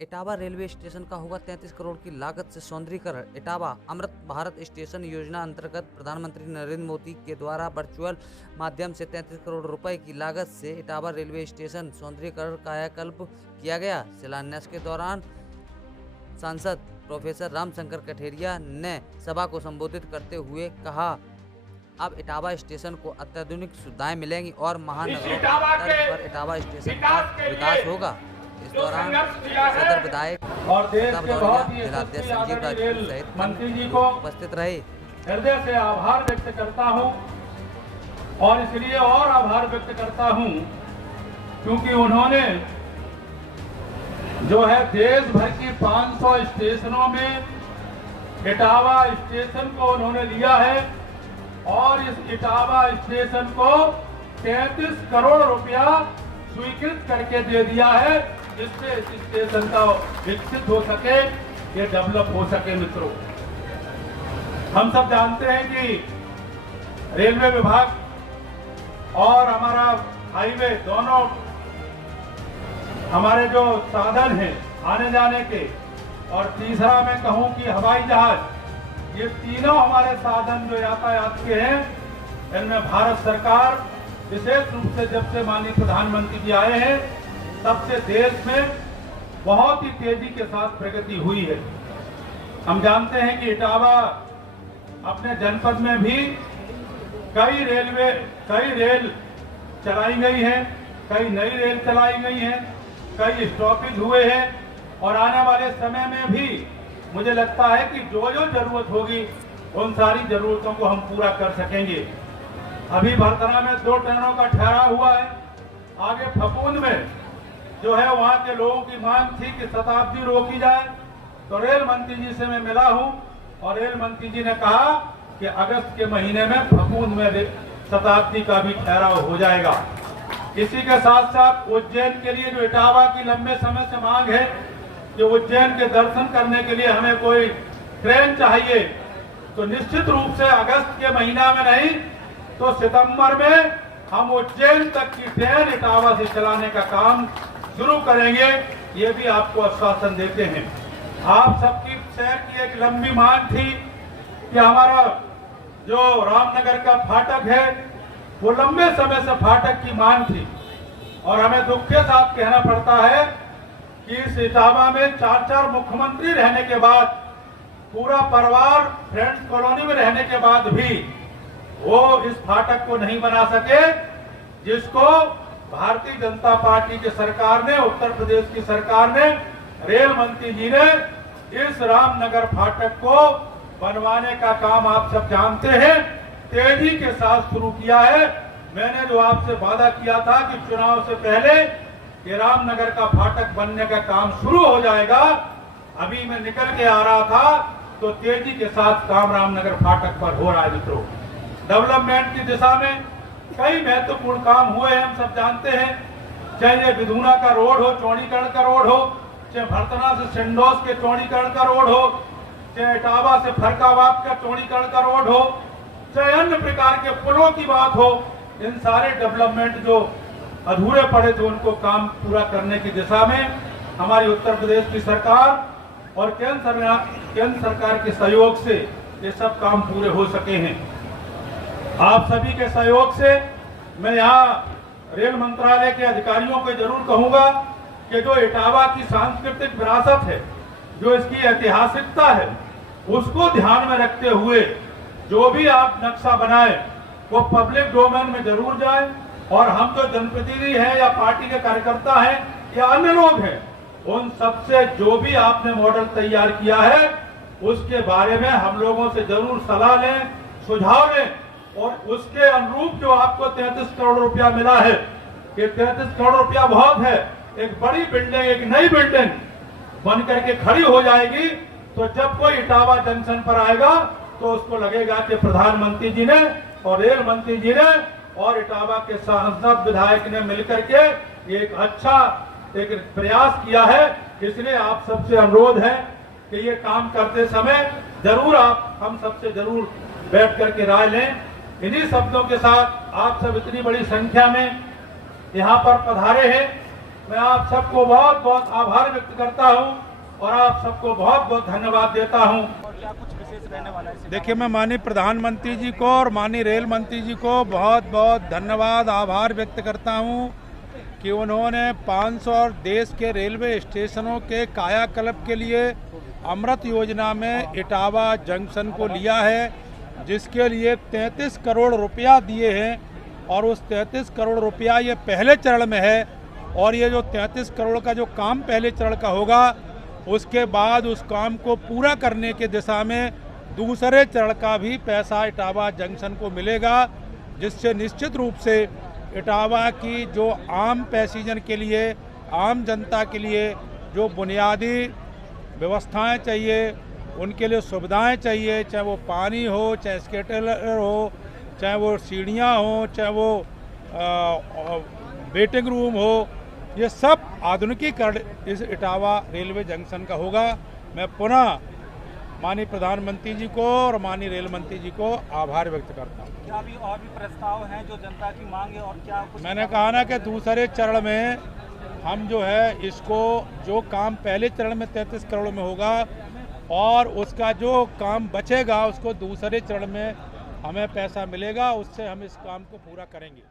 Etawah railway station का होगा 33 करोड़ की लागत से सौंदर्यीकरण। इटावा अमृत भारत स्टेशन योजना अंतर्गत प्रधानमंत्री नरेंद्र मोदी के द्वारा वर्चुअल माध्यम से 33 करोड़ रुपए की लागत से इटावा रेलवे स्टेशन सौंदर्यीकरण कायाकल्प किया गया। शिलान्यास के दौरान सांसद प्रोफेसर रामशंकर कठेरिया ने सभा को संबोधित करते हुए कहा, अब इटावा स्टेशन को अत्याधुनिक सुविधाएं मिलेंगी और महानगरों की तर्ज पर इटावा स्टेशन का विकास होगा। इस दौरान सदर विधायक और देश के बहुत ही जिलाध्यक्ष संजीव राजपूत सहित मंत्री जी को उपस्थित रहे। हृदय से आभार व्यक्त करता हूं और इसलिए और आभार व्यक्त करता हूं क्योंकि उन्होंने जो है देश भर की 500 स्टेशनों में इटावा स्टेशन को उन्होंने लिया है और इस इटावा स्टेशन को 33 करोड़ रुपया स्वीकृत करके दे दिया है, जिससे इस स्टेशन का विकसित हो सके, ये डेवलप हो सके। मित्रों, हम सब जानते हैं कि रेलवे विभाग और हमारा हाईवे दोनों हमारे जो साधन हैं आने जाने के, और तीसरा मैं कहूं कि हवाई जहाज, ये तीनों हमारे साधन जो यातायात के हैं, इनमें भारत सरकार विशेष रूप से जब से माननीय प्रधानमंत्री जी आए हैं तब से देश में बहुत ही तेजी के साथ प्रगति हुई है। हम जानते हैं कि इटावा अपने जनपद में भी कई रेल चलाई गई हैं, कई नई रेल चलाई गई हैं, कई स्टॉपेज हुए हैं और आने वाले समय में भी मुझे लगता है कि जो जो जरूरत होगी उन सारी जरूरतों को हम पूरा कर सकेंगे। अभी भरतना में 2 ट्रेनों का ठहराव हुआ है। आगे फपूंद में जो है वहां के लोगों की मांग थी कि शताब्दी रोकी जाए, तो रेल मंत्री जी से मैं मिला हूं और रेल मंत्री जी ने कहा कि अगस्त के महीने में फपूंद में शताब्दी का भी ठहराव हो जाएगा। इसी के साथ साथ उज्जैन के लिए जो इटावा की लंबे समय से मांग है कि उज्जैन के दर्शन करने के लिए हमें कोई ट्रेन चाहिए, तो निश्चित रूप से अगस्त के महीना में नहीं तो सितंबर में हम उज्जैन तक की ट्रेन इटावा से चलाने का काम शुरू करेंगे, ये भी आपको आश्वासन देते हैं। आप सबकी शहर की एक लंबी मांग थी कि हमारा जो रामनगर का फाटक है वो लंबे समय से फाटक की मांग थी और हमें दुख के साथ कहना पड़ता है कि इस इटावा में 4 मुख्यमंत्री रहने के बाद, पूरा परिवार फ्रेंड्स कॉलोनी में रहने के बाद भी वो इस फाटक को नहीं बना सके, जिसको भारतीय जनता पार्टी की सरकार ने, उत्तर प्रदेश की सरकार ने, रेल मंत्री जी ने इस रामनगर फाटक को बनवाने का काम आप सब जानते हैं तेजी के साथ शुरू किया है। मैंने जो आपसे वादा किया था कि चुनाव से पहले ये रामनगर का फाटक बनने का काम शुरू हो जाएगा, अभी मैं निकल के आ रहा था तो तेजी के साथ काम रामनगर फाटक पर हो रहा है। मित्रों, डेवलपमेंट की दिशा में कई महत्वपूर्ण काम हुए हैं, हम सब जानते हैं। चाहे ये विधुना का रोड हो, चौड़ीकरण का रोड हो, चाहे भरतना से सिंडोस के चौड़ीकरण का रोड हो, चाहे इटावा से फरकाबाद का चौड़ीकरण का रोड हो, चाहे अन्य प्रकार के पुलों की बात हो, इन सारे डेवलपमेंट जो अधूरे पड़े थे उनको काम पूरा करने की दिशा में हमारी उत्तर प्रदेश की सरकार और केंद्र सरकार के सहयोग से ये सब काम पूरे हो सके हैं। आप सभी के सहयोग से मैं यहाँ रेल मंत्रालय के अधिकारियों को जरूर कहूंगा कि जो इटावा की सांस्कृतिक विरासत है, जो इसकी ऐतिहासिकता है, उसको ध्यान में रखते हुए जो भी आप नक्शा बनाए वो पब्लिक डोमेन में जरूर जाए और हम जो जनप्रतिनिधि हैं या पार्टी के कार्यकर्ता हैं या अन्य लोग हैं, उन सबसे जो भी आपने मॉडल तैयार किया है उसके बारे में हम लोगों से जरूर सलाह लें, सुझाव लें और उसके अनुरूप जो आपको 33 करोड़ रुपया मिला है, ये 33 करोड़ रुपया बहुत है। एक बड़ी बिल्डिंग, एक नई बिल्डिंग बन करके खड़ी हो जाएगी, तो जब कोई इटावा जंक्शन पर आएगा तो उसको लगेगा कि प्रधानमंत्री जी ने और रेल मंत्री जी ने और इटावा के सांसद विधायक ने मिलकर के एक अच्छा एक प्रयास किया है। इसलिए आप सबसे अनुरोध है कि ये काम करते समय जरूर आप हम सबसे जरूर बैठ करके राय लें। इन्हीं शब्दों के साथ आप सब इतनी बड़ी संख्या में यहाँ पर पधारे हैं, मैं आप सबको बहुत बहुत आभार व्यक्त करता हूं और आप सबको बहुत बहुत धन्यवाद देता हूं। क्या कुछ विशेष रहने वाला है? देखिए, मैं माननीय प्रधानमंत्री जी को और माननीय रेल मंत्री जी को बहुत बहुत धन्यवाद आभार व्यक्त करता हूं कि उन्होंने 500 देश के रेलवे स्टेशनों के कायाकल्प के लिए अमृत योजना में इटावा जंक्शन को लिया है, जिसके लिए 33 करोड़ रुपया दिए हैं और उस 33 करोड़ रुपया ये पहले चरण में है और ये जो 33 करोड़ का जो काम पहले चरण का होगा उसके बाद उस काम को पूरा करने के दिशा में दूसरे चरण का भी पैसा इटावा जंक्शन को मिलेगा, जिससे निश्चित रूप से इटावा की जो आम पैसेंजर के लिए, आम जनता के लिए जो बुनियादी व्यवस्थाएं चाहिए, उनके लिए सुविधाएं चाहिए, चाहे वो पानी हो, चाहे स्केटर हो, चाहे वो सीढ़ियां हो, चाहे वो वेटिंग रूम हो, ये सब आधुनिकीकरण इस इटावा रेलवे जंक्शन का होगा। मैं पुनः माननीय प्रधानमंत्री जी को और माननीय रेल मंत्री जी को आभार व्यक्त करता हूँ। क्या अभी और भी प्रस्ताव हैं जो जनता की मांग है और क्या कुछ? मैंने कहा ना कि दूसरे चरण में हम जो है इसको, जो काम पहले चरण में 33 करोड़ में होगा और उसका जो काम बचेगा उसको दूसरे चरण में हमें पैसा मिलेगा, उससे हम इस काम को पूरा करेंगे।